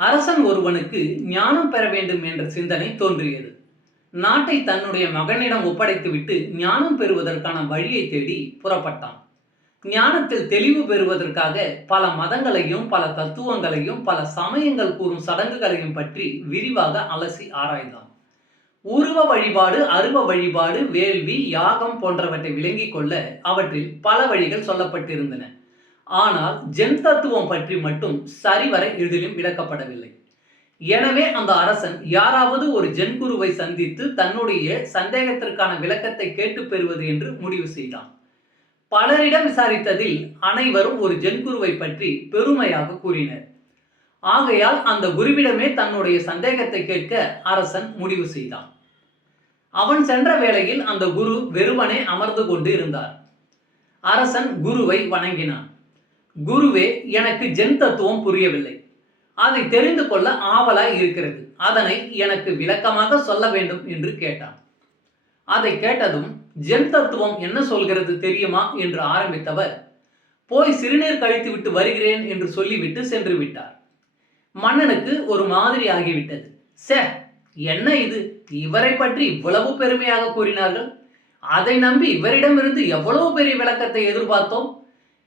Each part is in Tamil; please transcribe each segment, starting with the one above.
அரசன் ஒருவனுக்கு ஞானம் பெற வேண்டும் என்ற சிந்தனை தோன்றியது. நாட்டை தன்னுடைய மகனிடம் ஒப்படைத்துவிட்டு ஞானம் பெறுவதற்கான வழியை தேடி புறப்பட்டான். ஞானத்தில் தெளிவு பெறுவதற்காக பல மதங்களையும் பல தத்துவங்களையும் பல சமயங்கள் கூறும் சடங்குகளையும் பற்றி விரிவாக அலசி ஆராய்ந்தான். உருவ வழிபாடு, அருவ வழிபாடு, வேள்வி, யாகம் போன்றவற்றை விளங்கிக் கொள்ள அவற்றில் பல வழிகள் சொல்லப்பட்டிருந்தன. ஆனால் ஜென் தத்துவம் பற்றி மட்டும் சரிவர எதிலும் விளக்கப்படவில்லை. எனவே அந்த அரசன் யாராவது ஒரு ஜென் குருவை சந்தித்து தன்னுடைய சந்தேகத்திற்கான விளக்கத்தை கேட்டு பெறுவது என்று முடிவு செய்தான். பலரிடம் விசாரித்ததில் அனைவரும் ஒரு ஜென் குருவை பற்றி பெருமையாக கூறினர். ஆகையால் அந்த குருவிடமே தன்னுடைய சந்தேகத்தை கேட்க அரசன் முடிவு செய்தான். அவன் சென்ற வேளையில் அந்த குரு வெறுமனே அமர்ந்து கொண்டு இருந்தார். அரசன் குருவை வணங்கினான். குருவே, எனக்கு ஜென் தத்துவம் புரியவில்லை. அதை தெரிந்து கொள்ள ஆவலாய் இருக்கிறது. அதனை எனக்கு விளக்கமாக சொல்ல வேண்டும் என்று கேட்டான். அதை கேட்டதும், ஜென் தத்துவம் என்ன சொல்கிறது தெரியுமா என்று ஆரம்பித்தவர், போய் சிறுநீர் கழித்து விட்டு வருகிறேன் என்று சொல்லிவிட்டு சென்று விட்டார். மன்னனுக்கு ஒரு மாதிரி ஆகிவிட்டது. என்ன இது, இவரை பற்றி இவ்வளவு பெருமையாக கூறினார்கள். அதை நம்பி இவரிடமிருந்து எவ்வளவு பெரிய விளக்கத்தை எதிர்பார்த்தோம்.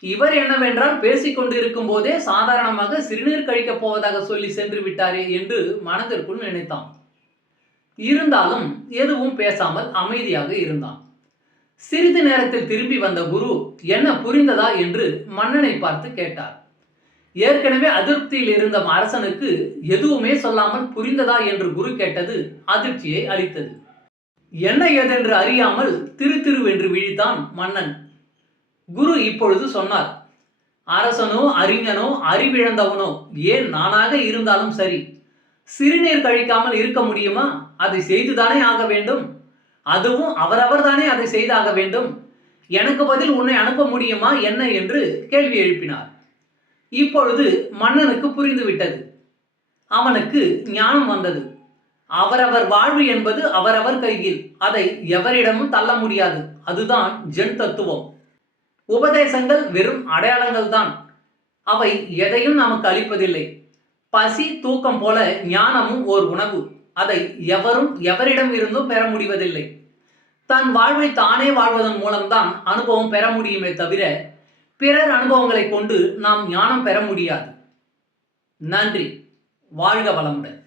இவர் என்னவென்றால் பேசிக் கொண்டிருக்கும் போதே சாதாரணமாக சிறுநீர் கழிக்கப் போவதாக சொல்லி சென்று விட்டாரே என்று மனதிற்குள் நினைத்தான். இருந்தாலும் எதுவும் பேசாமல் அமைதியாக இருந்தான். சிறிது நேரத்தில் திரும்பி வந்த குரு என்ன புரிந்ததா என்று மன்னனை பார்த்து கேட்டார். ஏற்கனவே அதிருப்தியில் இருந்த அரசனுக்கு எதுவுமே சொல்லாமல் புரிந்ததா என்று குரு கேட்டது அதிர்ச்சியை அளித்தது. என்ன ஏதென்று அறியாமல் திருவென்று விழித்தான் மன்னன். குரு இப்பொழுது சொன்னார், அரசனோ அறிஞனோ அறிவிழந்தவனோ ஏன் நானாக இருந்தாலும் சரி, சிறுநீர் கழிக்காமல் இருக்க முடியுமா? அதை செய்துதானே ஆக வேண்டும். அதுவும் அவரவர் தானே அதை செய்தாக வேண்டும். எனக்கு பதில் உன்னை அனுப்ப முடியுமா என்ன என்று கேள்வி எழுப்பினார். இப்பொழுது மன்னனுக்கு புரிந்துவிட்டது. அவனுக்கு ஞானம் வந்தது. அவரவர் வாழ்வு என்பது அவரவர் கையில். அதை எவரிடமும் தள்ள முடியாது. அதுதான் ஜென் தத்துவம். உபதேசங்கள் வெறும் அடையாளங்கள் தான். அவை எதையும் நமக்கு அளிப்பதில்லை. பசி, தூக்கம் போல ஞானமும் ஓர் உணவு. அதை எவரும் எவரிடம் இருந்தும் பெற முடிவதில்லை. தன் வாழ்வை தானே வாழ்வதன் மூலம்தான் அனுபவம் பெற முடியுமே தவிர பிறர் அனுபவங்களை கொண்டு நாம் ஞானம் பெற முடியாது. நன்றி. வாழ்க வளமுடன்.